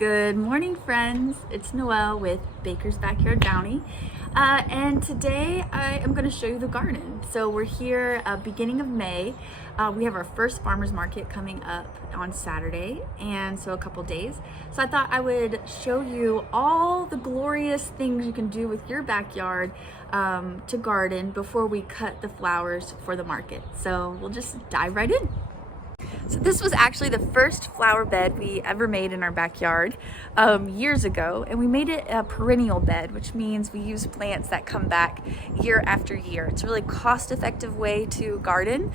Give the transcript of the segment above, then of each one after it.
Good morning, friends. It's Noelle with Baker's Backyard Bounty. And today I am going to show you the garden. So we're here beginning of May. We have our first farmer's market coming up on Saturday, and so a couple days. So I thought I would show you all the glorious things you can do with your backyard to garden before we cut the flowers for the market. So we'll just dive right in. So this was actually the first flower bed we ever made in our backyard years ago, and we made it a perennial bed, which means we use plants that come back year after year. It's a really cost-effective way to garden.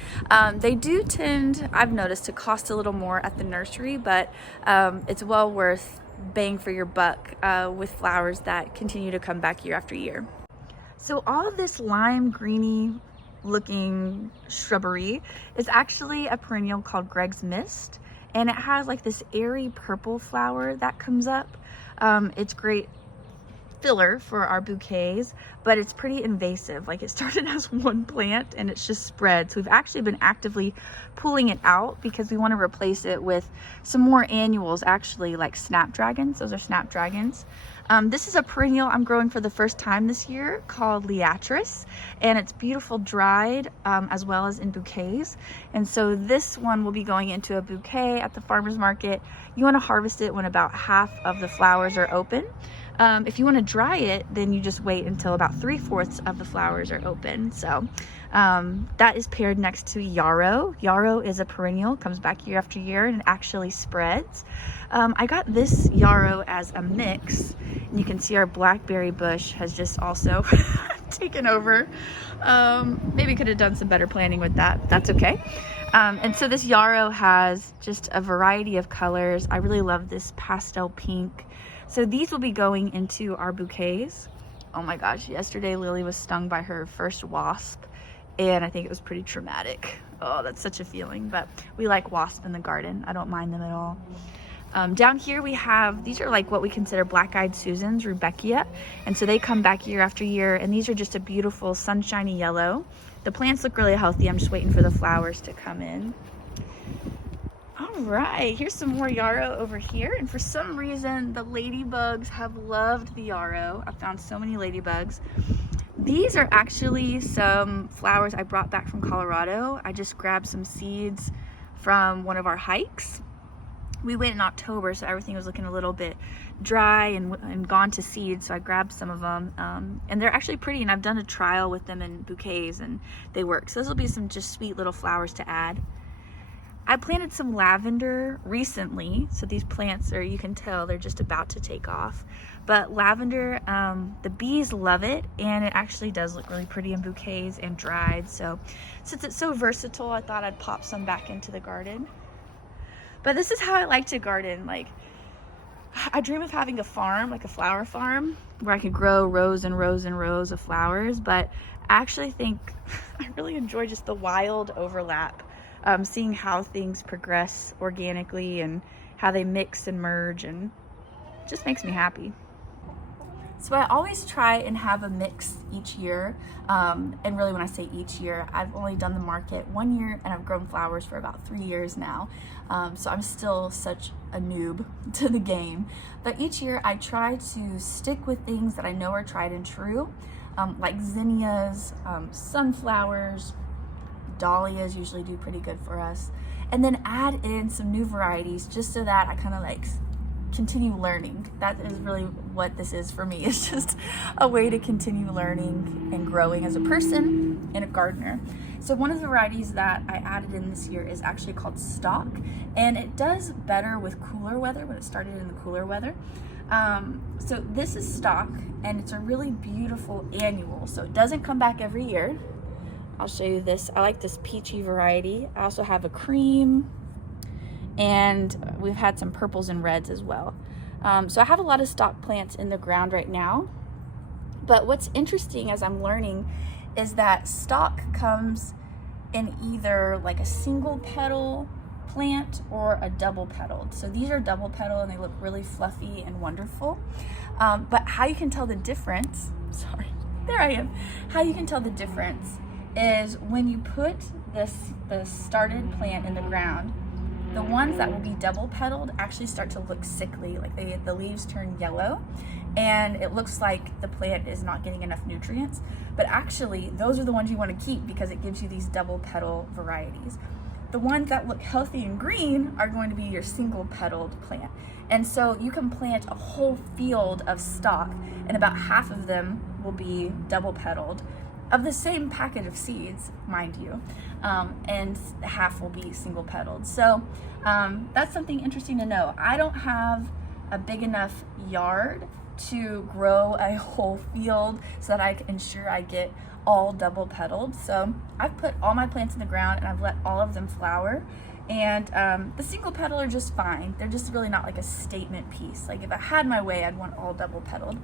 They do tend, I've noticed, to cost a little more at the nursery, but it's well worth bang for your buck with flowers that continue to come back year after year. So all of this lime greeny looking shrubbery is actually a perennial called Greg's Mist, and it has like this airy purple flower that comes up. It's great filler for our bouquets, but it's pretty invasive. Like, it started as one plant and it's just spread, so we've actually been actively pulling it out because we want to replace it with some more annuals, actually, like snapdragons. Those are snapdragons. This is a perennial I'm growing for the first time this year called Liatris, and it's beautiful dried as well as in bouquets. And so this one will be going into a bouquet at the farmer's market. You want to harvest it when about half of the flowers are open. If you want to dry it, then you just wait until about 3/4 of the flowers are open. So that is paired next to yarrow. Yarrow is a perennial, comes back year after year, and it actually spreads. I got this yarrow as a mix, and you can see our blackberry bush has just also taken over. Maybe could have done some better planning with that. That's okay. And so this yarrow has just a variety of colors. I really love this pastel pink. So these will be going into our bouquets. Oh my gosh, yesterday Lily was stung by her first wasp, and I think it was pretty traumatic. Oh, that's such a feeling, but we like wasps in the garden. I don't mind them at all. Down here we have, these are like what we consider black-eyed Susans, Rudbeckia, and so they come back year after year, and these are just a beautiful sunshiny yellow. The plants look really healthy. I'm just waiting for the flowers to come in. All right, here's some more yarrow over here, and for some reason the ladybugs have loved the yarrow. I found so many ladybugs. These are actually some flowers I brought back from Colorado. I just grabbed some seeds from one of our hikes. We went in October, so everything was looking a little bit dry and gone to seed, so I grabbed some of them, and they're actually pretty, and I've done a trial with them in bouquets and they work. So this will be some just sweet little flowers to add. I planted some lavender recently, so these plants are, you can tell they're just about to take off. But lavender, the bees love it, and it actually does look really pretty in bouquets and dried. So since it's so versatile, I thought I'd pop some back into the garden. But this is how I like to garden. Like, I dream of having a farm, like a flower farm, where I could grow rows and rows and rows of flowers. But I actually think I really enjoy just the wild overlap. Seeing how things progress organically and how they mix and merge, and it just makes me happy. So I always try and have a mix each year, and really when I say each year, I've only done the market 1 year and I've grown flowers for about 3 years now, so I'm still such a noob to the game. But each year I try to stick with things that I know are tried and true, like zinnias, sunflowers, Dahlias usually do pretty good for us, and then add in some new varieties just so that I kind of like continue learning. That is really what this is for me. It's just a way to continue learning and growing as a person and a gardener. So one of the varieties that I added in this year is actually called Stock, and it does better with cooler weather, when it started in the cooler weather. So this is Stock, and it's a really beautiful annual, so it doesn't come back every year. I'll show you this. I like this peachy variety. I also have a cream, and we've had some purples and reds as well. So I have a lot of stock plants in the ground right now. But what's interesting as I'm learning is that stock comes in either like a single petal plant or a double petaled. So these are double petal and they look really fluffy and wonderful. But how you can tell the difference, sorry, there I am. How you can tell the difference is when you put the started plant in the ground The ones that will be double petaled actually start to look sickly, like the leaves turn yellow and it looks like the plant is not getting enough nutrients. But actually, those are the ones you want to keep because it gives you these double petal varieties. The ones that look healthy and green are going to be your single petaled plant. And so you can plant a whole field of stock and about half of them will be double petaled of the same packet of seeds, mind you, and half will be single petaled. So that's something interesting to know. I don't have a big enough yard to grow a whole field so that I can ensure I get all double petaled. So I've put all my plants in the ground and I've let all of them flower. And the single petal are just fine. They're just really not like a statement piece. Like if I had my way, I'd want all double petaled.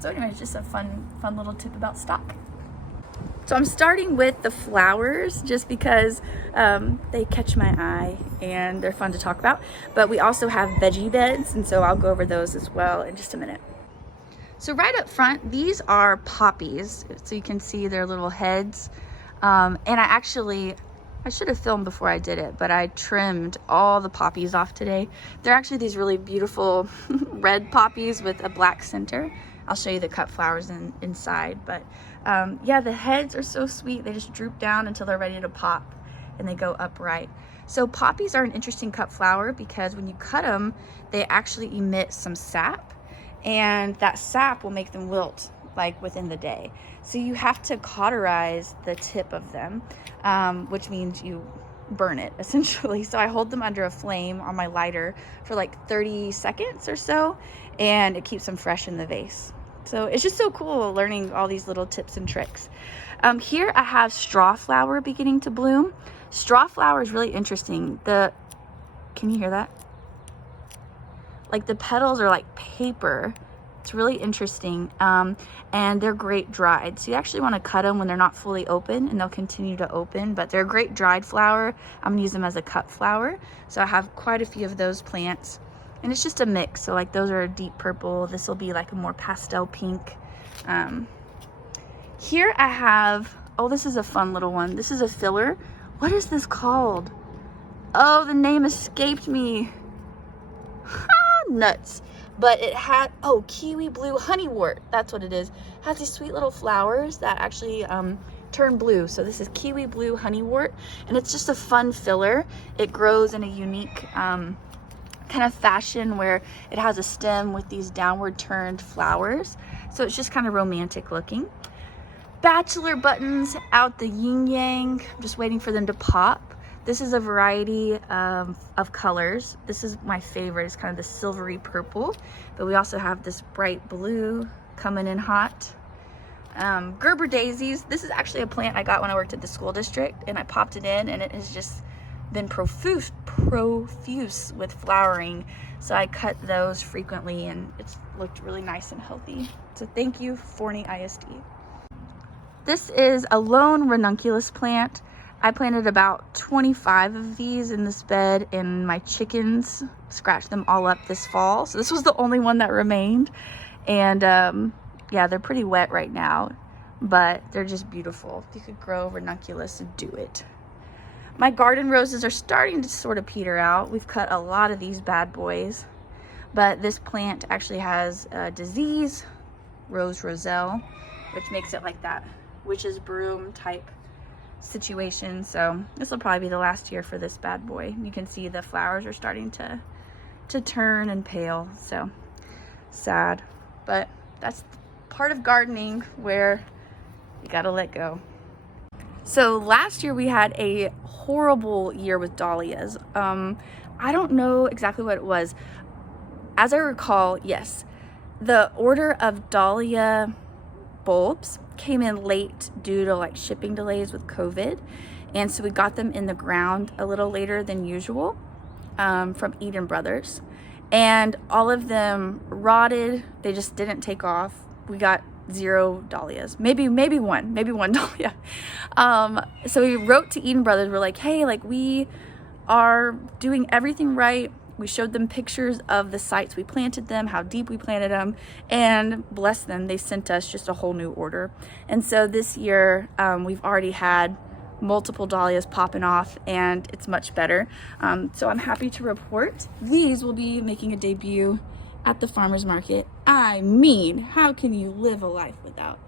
So anyway, it's just a fun little tip about stock. So I'm starting with the flowers just because they catch my eye and they're fun to talk about. But we also have veggie beds, and so I'll go over those as well in just a minute. So right up front, these are poppies. So you can see their little heads. And I should have filmed before I did it, but I trimmed all the poppies off today. They're actually these really beautiful red poppies with a black center. I'll show you the cut flowers inside, but yeah, the heads are so sweet. They just droop down until they're ready to pop and they go upright. So poppies are an interesting cut flower because when you cut them, they actually emit some sap, and that sap will make them wilt like within the day. So you have to cauterize the tip of them, which means you burn it essentially. So I hold them under a flame on my lighter for like 30 seconds or so, and it keeps them fresh in the vase. So it's just so cool learning all these little tips and tricks. Here I have straw flower beginning to bloom. Straw flower is really interesting. Can you hear that? Like the petals are like paper. It's really interesting, and they're great dried. So you actually want to cut them when they're not fully open, and they'll continue to open, but they're a great dried flower. I'm gonna use them as a cut flower. So I have quite a few of those plants, and it's just a mix. So like those are a deep purple. This will be like a more pastel pink. Here I have, oh, this is a fun little one. This is a filler. What is this called? Oh, the name escaped me. Nuts. But it had, oh, kiwi blue honeywort. That's what it is. It has these sweet little flowers that actually turn blue. So this is kiwi blue honeywort, and it's just a fun filler. It grows in a unique kind of fashion where it has a stem with these downward turned flowers. So it's just kind of romantic looking. Bachelor buttons out the yin yang. I'm just waiting for them to pop. This is a variety of colors. This is my favorite. It's kind of the silvery purple, but we also have this bright blue coming in hot. Gerber daisies. This is actually a plant I got when I worked at the school district, and I popped it in, and it has just been profuse with flowering. So I cut those frequently, and it's looked really nice and healthy. So thank you, Forney ISD. This is a lone ranunculus plant. I planted about 25 of these in this bed, and my chickens scratched them all up this fall. So this was the only one that remained. And yeah, they're pretty wet right now, but they're just beautiful. If you could grow ranunculus, do it. My garden roses are starting to sort of peter out. We've cut a lot of these bad boys, but this plant actually has a disease, Rose Roselle, which makes it like that witch's broom type situation. So this will probably be the last year for this bad boy. You can see the flowers are starting to turn and pale. So sad, but that's part of gardening where you gotta let go. So last year we had a horrible year with dahlias. I don't know exactly what it was. As I recall, yes, the order of dahlia bulbs came in late due to like shipping delays with COVID, and so we got them in the ground a little later than usual from Eden Brothers, and all of them rotted. They just didn't take off. We got 0 dahlias, maybe one dahlia. So we wrote to Eden Brothers. We're like, hey, like we are doing everything right. We showed them pictures of the sites we planted them, how deep we planted them, and bless them, they sent us just a whole new order. And so this year we've already had multiple dahlias popping off, and it's much better. So I'm happy to report these will be making a debut at the farmer's market. I mean, how can you live a life without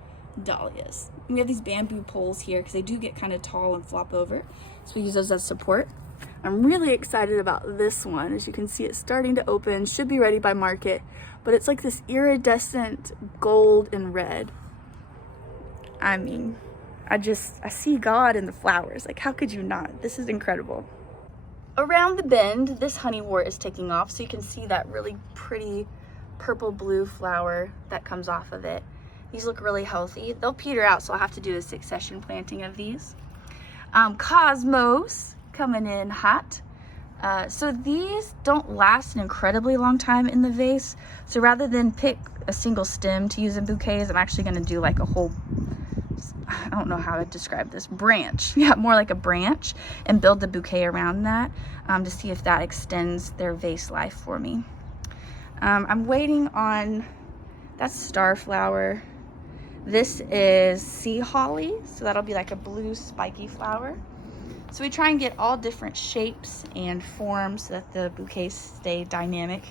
dahlias? And we have these bamboo poles here because they do get kind of tall and flop over, so we use those as support. I'm really excited about this one. As you can see, it's starting to open, should be ready by market, but it's like this iridescent gold and red. I mean, I see God in the flowers. Like, how could you not? This is incredible. Around the bend, this honeywort is taking off, so you can see that really pretty purple blue flower that comes off of it. These look really healthy. They'll peter out, so I'll have to do a succession planting of these. Cosmos coming in hot. So these don't last an incredibly long time in the vase. So rather than pick a single stem to use in bouquets, I'm actually going to do like a whole, I don't know how to describe this, branch. Yeah, more like a branch, and build the bouquet around that to see if that extends their vase life for me. I'm waiting on, that's starflower. This is sea holly, so that'll be like a blue spiky flower. So we try and get all different shapes and forms so that the bouquets stay dynamic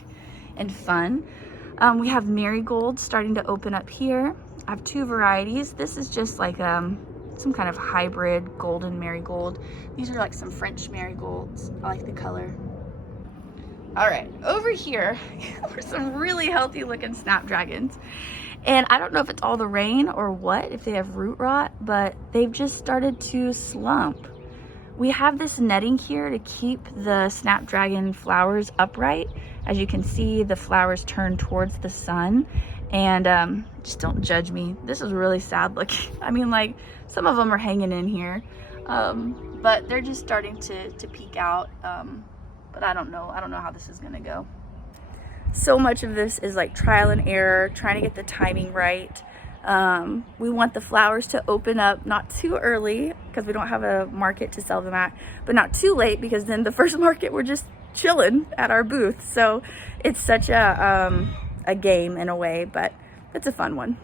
and fun. We have marigolds starting to open up here. I have two varieties. This is just like some kind of hybrid golden marigold. These are like some French marigolds. I like the color. All right, over here are some really healthy looking snapdragons. And I don't know if it's all the rain or what, if they have root rot, but they've just started to slump. We have this netting here to keep the snapdragon flowers upright. As you can see, the flowers turn towards the sun. And just don't judge me. This is really sad looking. I mean, like, some of them are hanging in here, but they're just starting to peek out. But I don't know how this is gonna go. So much of this is like trial and error, trying to get the timing right. We want the flowers to open up not too early because we don't have a market to sell them at, but not too late because then the first market we're just chilling at our booth. So it's such a game in a way, but it's a fun one.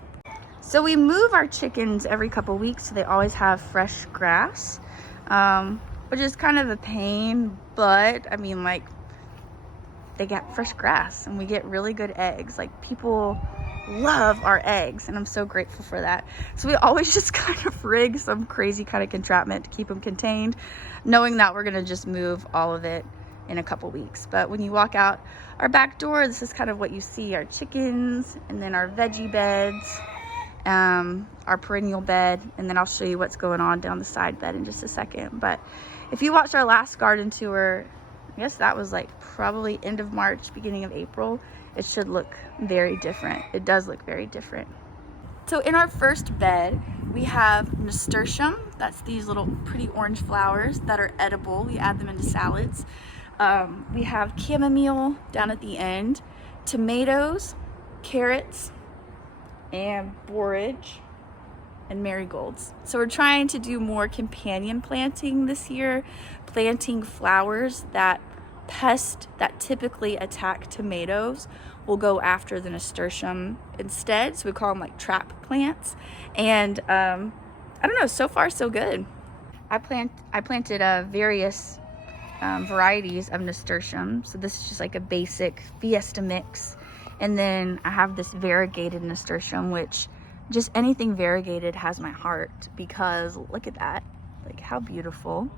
So we move our chickens every couple weeks, so they always have fresh grass, which is kind of a pain, but I mean, like, they get fresh grass and we get really good eggs. Like, people love our eggs, and I'm so grateful for that. So we always just kind of rig some crazy kind of entrapment to keep them contained, knowing that we're gonna just move all of it in a couple weeks. But when you walk out our back door, this is kind of what you see: our chickens, and then our veggie beds, our perennial bed, and then I'll show you what's going on down the side bed in just a second. But if you watched our last garden tour, I guess that was like probably end of March, beginning of April, it should look very different. It does look very different. So in our first bed, we have nasturtium. That's these little pretty orange flowers that are edible. We add them into salads. We have chamomile down at the end, tomatoes, carrots, and borage, and marigolds. So we're trying to do more companion planting this year, planting flowers that pests that typically attack tomatoes will go after the nasturtium instead. So we call them like trap plants. And I don't know, so far so good. I planted various varieties of nasturtium. So this is just like a basic Fiesta mix. And then I have this variegated nasturtium, which just anything variegated has my heart, because look at that, like how beautiful.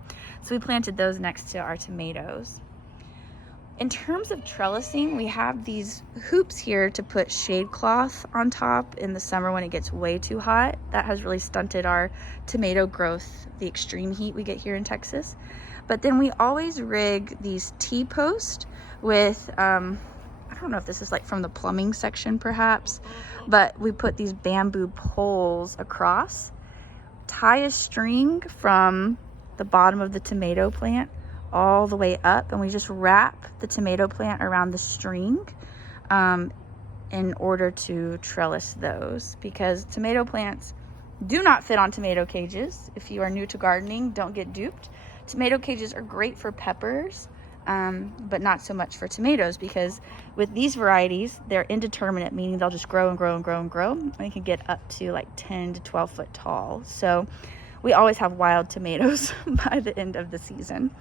So we planted those next to our tomatoes. In terms of trellising, we have these hoops here to put shade cloth on top in the summer when it gets way too hot. That has really stunted our tomato growth, the extreme heat we get here in Texas. But then we always rig these T-posts with, I don't know if this is like from the plumbing section perhaps, but we put these bamboo poles across, tie a string from the bottom of the tomato plant all the way up, and we just wrap the tomato plant around the string in order to trellis those, because tomato plants do not fit on tomato cages. If you are new to gardening, don't get duped. Tomato cages are great for peppers, but not so much for tomatoes, because with these varieties, they're indeterminate, meaning they'll just grow and grow and grow and grow, and they can get up to like 10 to 12 foot tall. So we always have wild tomatoes by the end of the season.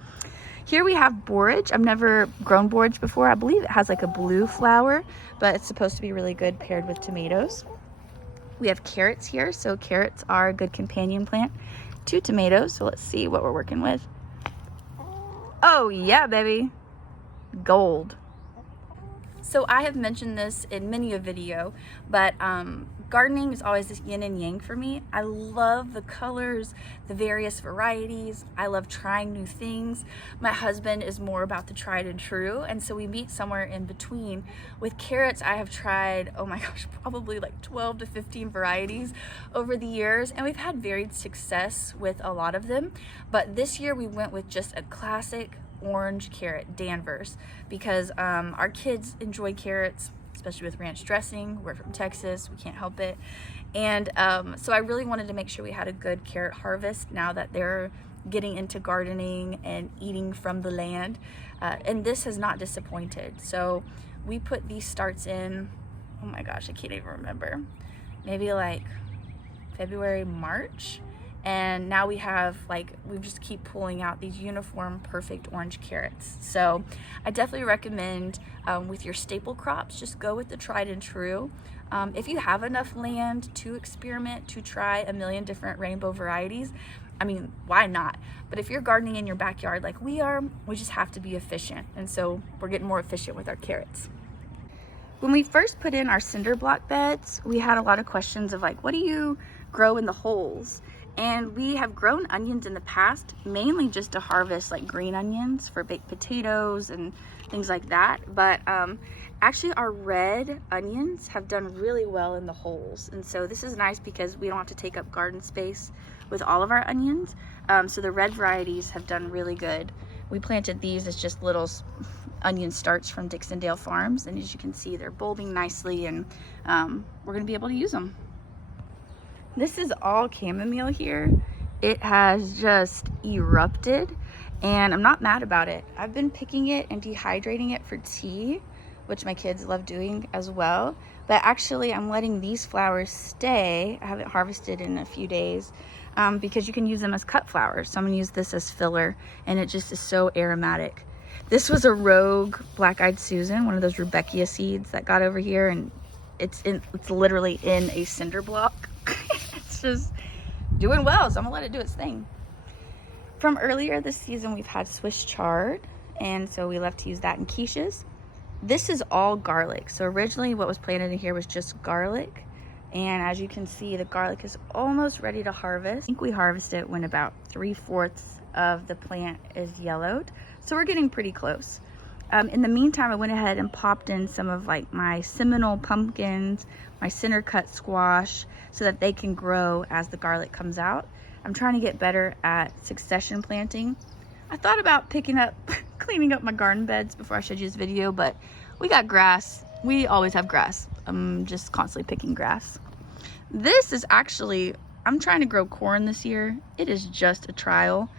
Here we have borage. I've never grown borage before. I believe it has like a blue flower, but it's supposed to be really good paired with tomatoes. We have carrots here, so carrots are a good companion plant to tomatoes. So let's see what we're working with. Oh yeah, baby, gold. So I have mentioned this in many a video, but gardening is always this yin and yang for me. I love the colors, the various varieties. I love trying new things. My husband is more about the tried and true, and so we meet somewhere in between. With carrots, I have tried, oh my gosh, probably like 12 to 15 varieties over the years, and we've had varied success with a lot of them. But this year we went with just a classic orange carrot, Danvers, because our kids enjoy carrots, especially with ranch dressing. We're from Texas, we can't help it. And so I really wanted to make sure we had a good carrot harvest now that they're getting into gardening and eating from the land. And this has not disappointed. So we put these starts in, oh my gosh, I can't even remember, maybe like February, March. And now we have we just keep pulling out these uniform perfect orange carrots. So I definitely recommend with your staple crops, just go with the tried and true. If you have enough land to experiment, to try a million different rainbow varieties, I mean, why not? But if you're gardening in your backyard like we are, we just have to be efficient. And so we're getting more efficient with our carrots. When we first put in our cinder block beds, we had a lot of questions of what do you grow in the holes? And we have grown onions in the past, mainly just to harvest green onions for baked potatoes and things like that. But actually our red onions have done really well in the holes. And so this is nice because we don't have to take up garden space with all of our onions. So the red varieties have done really good. We planted these as just little onion starts from Dixondale Farms. And as you can see, they're bulbing nicely, and we're gonna be able to use them. This is all chamomile here. It has just erupted, and I'm not mad about it. I've been picking it and dehydrating it for tea, which my kids love doing as well. But actually, I'm letting these flowers stay. I haven't harvested in a few days because you can use them as cut flowers. So I'm gonna use this as filler, and it just is so aromatic. This was a rogue black-eyed Susan, one of those Rudbeckia seeds that got over here, and it's literally in a cinder block. It's just doing well, so I'm gonna let it do its thing. From earlier this season, we've had Swiss chard, and so we love to use that in quiches. This is all garlic. So originally what was planted in here was just garlic, and as you can see, the garlic is almost ready to harvest. I think we harvest it when about 3/4 of the plant is yellowed, so we're getting pretty close. In the meantime, I went ahead and popped in some of my Seminole pumpkins, my center cut squash, so that they can grow as the garlic comes out. I'm trying to get better at succession planting. I thought about cleaning up my garden beds before I showed you this video, but we got grass. We always have grass. I'm just constantly picking grass. This is actually, I'm trying to grow corn this year. It is just a trial.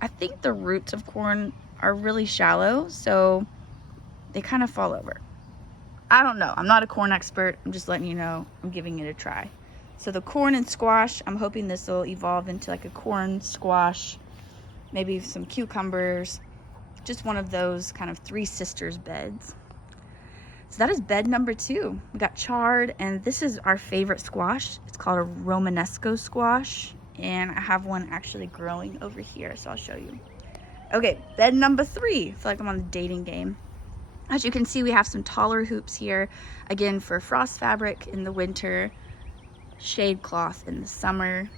I think the roots of corn are really shallow, so they kind of fall over. I don't know. I'm not a corn expert. I'm just letting you know I'm giving it a try. So the corn and squash, I'm hoping this will evolve into a corn squash, maybe some cucumbers, just one of those kind of three sisters beds. So that is bed number 2. We got chard, and this is our favorite squash. It's called a Romanesco squash, and I have one actually growing over here, so I'll show you. Okay, bed number 3. I feel like I'm on the dating game. As you can see, we have some taller hoops here, again for frost fabric in the winter, shade cloth in the summer.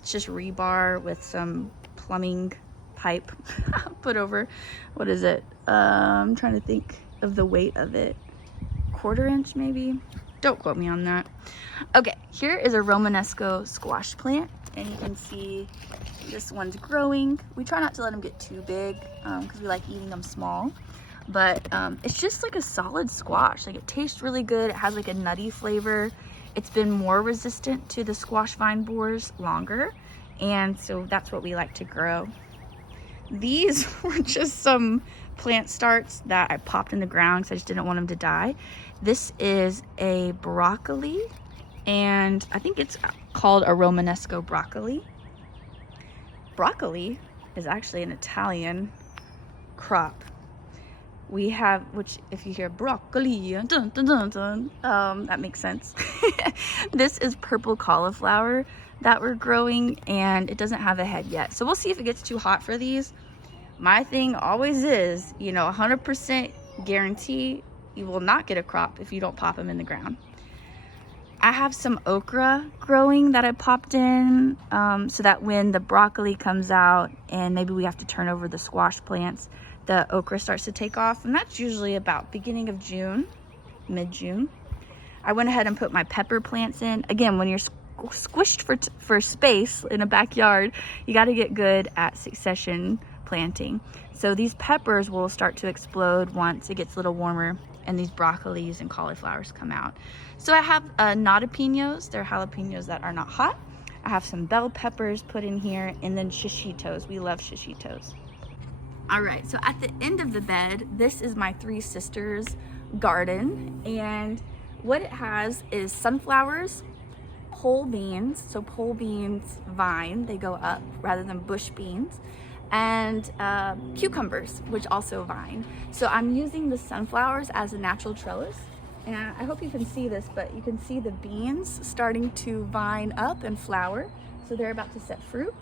It's just rebar with some plumbing pipe put over. What is it? I'm trying to think of the weight of it. 1/4 inch maybe? Don't quote me on that. Okay, here is a Romanesco squash plant, and you can see this one's growing. We try not to let them get too big because we like eating them small. But it's just a solid squash. It tastes really good. It has a nutty flavor. It's been more resistant to the squash vine borers longer, and so that's what we like to grow. These were just some plant starts that I popped in the ground because I just didn't want them to die. This is a broccoli, and I think it's called a Romanesco broccoli. broccoli is actually an Italian crop. We have, which if you hear broccoli, dun, dun, dun, dun, that makes sense. This is purple cauliflower that we're growing, and it doesn't have a head yet. So we'll see if it gets too hot for these. My thing always is, you know, 100% guarantee you will not get a crop if you don't pop them in the ground. I have some okra growing that I popped in so that when the broccoli comes out and maybe we have to turn over the squash plants, the okra starts to take off, and that's usually about beginning of June, mid-June. I went ahead and put my pepper plants in. Again, when you're squished for space in a backyard, you got to get good at succession planting. So these peppers will start to explode once it gets a little warmer and these broccolis and cauliflowers come out. So I have jalapenos. They're jalapenos that are not hot. I have some bell peppers put in here, and then shishitos. We love shishitos. All right, so at the end of the bed, this is my three sisters' garden, and what it has is sunflowers, pole beans, so pole beans vine, they go up rather than bush beans, and cucumbers, which also vine. So I'm using the sunflowers as a natural trellis, and I hope you can see this, but you can see the beans starting to vine up and flower, so they're about to set fruit.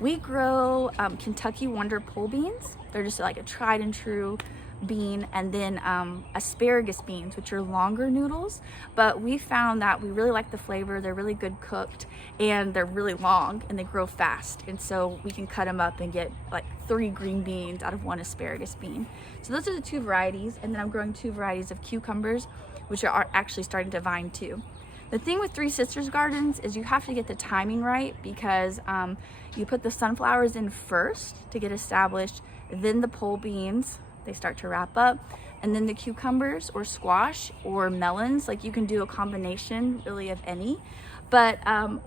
We grow Kentucky Wonder pole beans. They're just like a tried and true bean, and then asparagus beans, which are longer noodles, but we found that we really like the flavor. They're really good cooked, and they're really long, and they grow fast, and so we can cut them up and get like 3 green beans out of 1 asparagus bean. So those are the 2 varieties, and then I'm growing 2 varieties of cucumbers, which are actually starting to vine too. The thing with Three Sisters Gardens is you have to get the timing right, because you put the sunflowers in first to get established, then the pole beans, they start to wrap up, and then the cucumbers or squash or melons. Like, you can do a combination really of any. But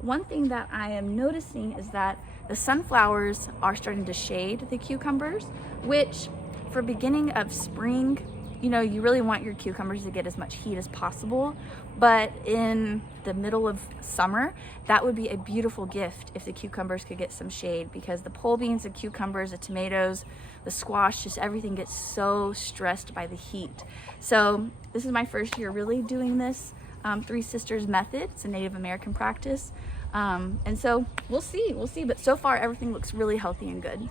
one thing that I am noticing is that the sunflowers are starting to shade the cucumbers, which for beginning of spring, you know, you really want your cucumbers to get as much heat as possible, but in the middle of summer, that would be a beautiful gift if the cucumbers could get some shade, because the pole beans, the cucumbers, the tomatoes, the squash, just everything gets so stressed by the heat. So this is my first year really doing this Three Sisters method. It's a Native American practice. And so we'll see, but so far everything looks really healthy and good.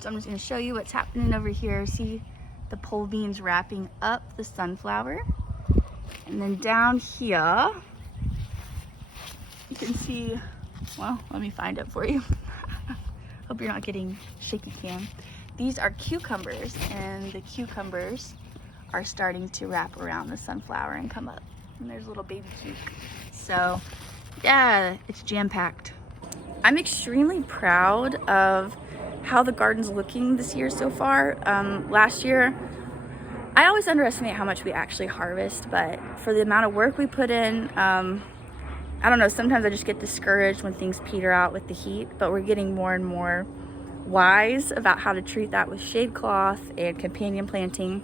So I'm just gonna show you what's happening over here. See the pole beans wrapping up the sunflower. And then down here, you can see, well, let me find it for you. Hope you're not getting shaky cam. These are cucumbers, and the cucumbers are starting to wrap around the sunflower and come up. And there's a little baby cuke. So yeah, it's jam-packed. I'm extremely proud of how the garden's looking this year so far. Last year, I always underestimate how much we actually harvest, but for the amount of work we put in, I don't know, sometimes I just get discouraged when things peter out with the heat, but we're getting more and more wise about how to treat that with shade cloth and companion planting.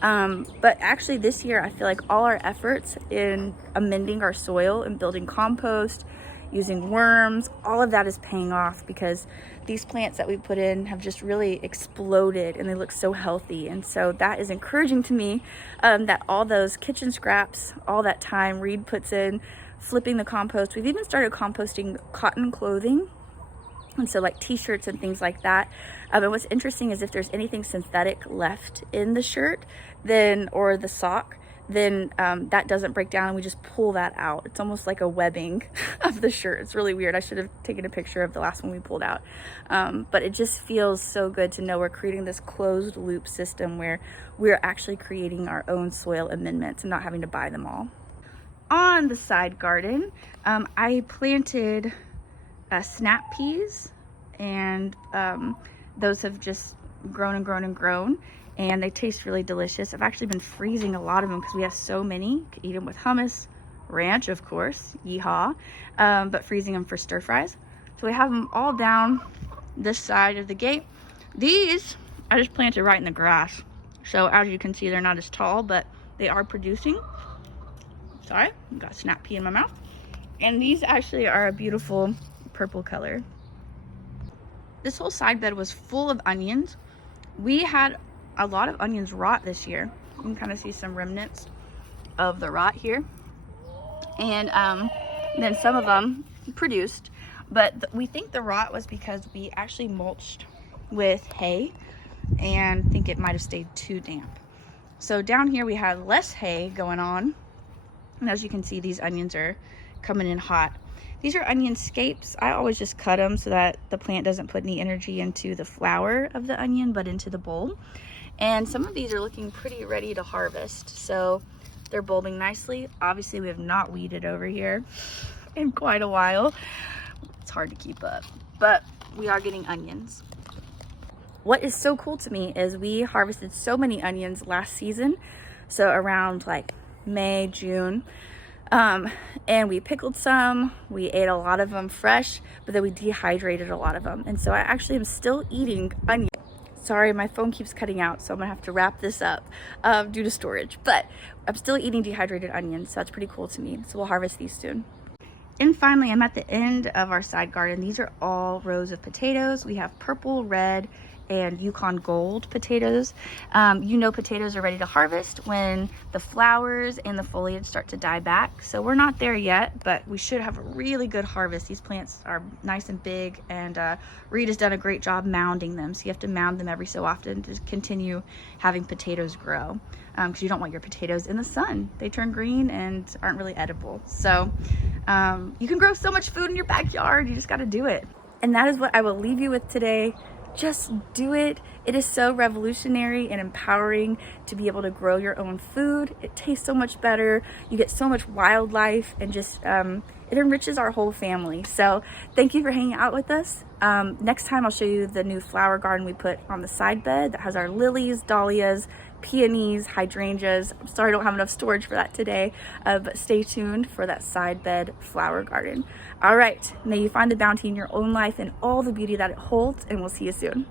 But actually this year, I feel like all our efforts in amending our soil and building compost, using worms, all of that is paying off, because these plants that we put in have just really exploded and they look so healthy. And so that is encouraging to me, that all those kitchen scraps, all that time Reed puts in flipping the compost. We've even started composting cotton clothing, and so like t-shirts and things like that. And what's interesting is if there's anything synthetic left in the shirt, then, or the sock, then that doesn't break down, and we just pull that out. It's almost like a webbing of the shirt. It's really weird. I should have taken a picture of the last one we pulled out. But it just feels so good to know we're creating this closed loop system where we're actually creating our own soil amendments and not having to buy them all. On the side garden, I planted snap peas, and those have just grown and grown and grown, and they taste really delicious. I've actually been freezing a lot of them because we have so many. Could eat them with hummus, ranch, of course, yeehaw, but freezing them for stir fries. So we have them all down this side of the gate. These I just planted right in the grass, so as you can see, they're not as tall, but they are producing. Sorry, I've got a snap pea in my mouth. And these actually are a beautiful purple color. this whole side bed was full of onions. We had a lot of onions rot this year. You can kind of see some remnants of the rot here. And then some of them produced, but we think the rot was because we actually mulched with hay and think it might have stayed too damp. So down here we have less hay going on, and as you can see, these onions are coming in hot. These are onion scapes. I always just cut them so that the plant doesn't put any energy into the flower of the onion, but into the bulb. And some of these are looking pretty ready to harvest, so they're bulbing nicely. Obviously, we have not weeded over here in quite a while. It's hard to keep up, but we are getting onions. What is so cool to me is we harvested so many onions last season, so around like May, June, and we pickled some, we ate a lot of them fresh, but then we dehydrated a lot of them, and so I actually am still eating onions. Sorry, my phone keeps cutting out, so I'm gonna have to wrap this up due to storage, but I'm still eating dehydrated onions, so that's pretty cool to me. So we'll harvest these soon. And finally, I'm at the end of our side garden. These are all rows of potatoes. We have purple, red, and Yukon Gold potatoes. You know, potatoes are ready to harvest when the flowers and the foliage start to die back. So we're not there yet, but we should have a really good harvest. These plants are nice and big, and Reed has done a great job mounding them. So you have to mound them every so often to continue having potatoes grow, because you don't want your potatoes in the sun. They turn green and aren't really edible. So you can grow so much food in your backyard. You just got to do it. And that is what I will leave you with today. Just do it. It is so revolutionary and empowering to be able to grow your own food. It tastes so much better. You get so much wildlife, and just it enriches our whole family. So thank you for hanging out with us. Next time I'll show you the new flower garden we put on the side bed that has our lilies, dahlias, peonies, hydrangeas. I'm sorry I don't have enough storage for that today, but stay tuned for that side bed flower garden. All right, may you find the bounty in your own life and all the beauty that it holds, and we'll see you soon.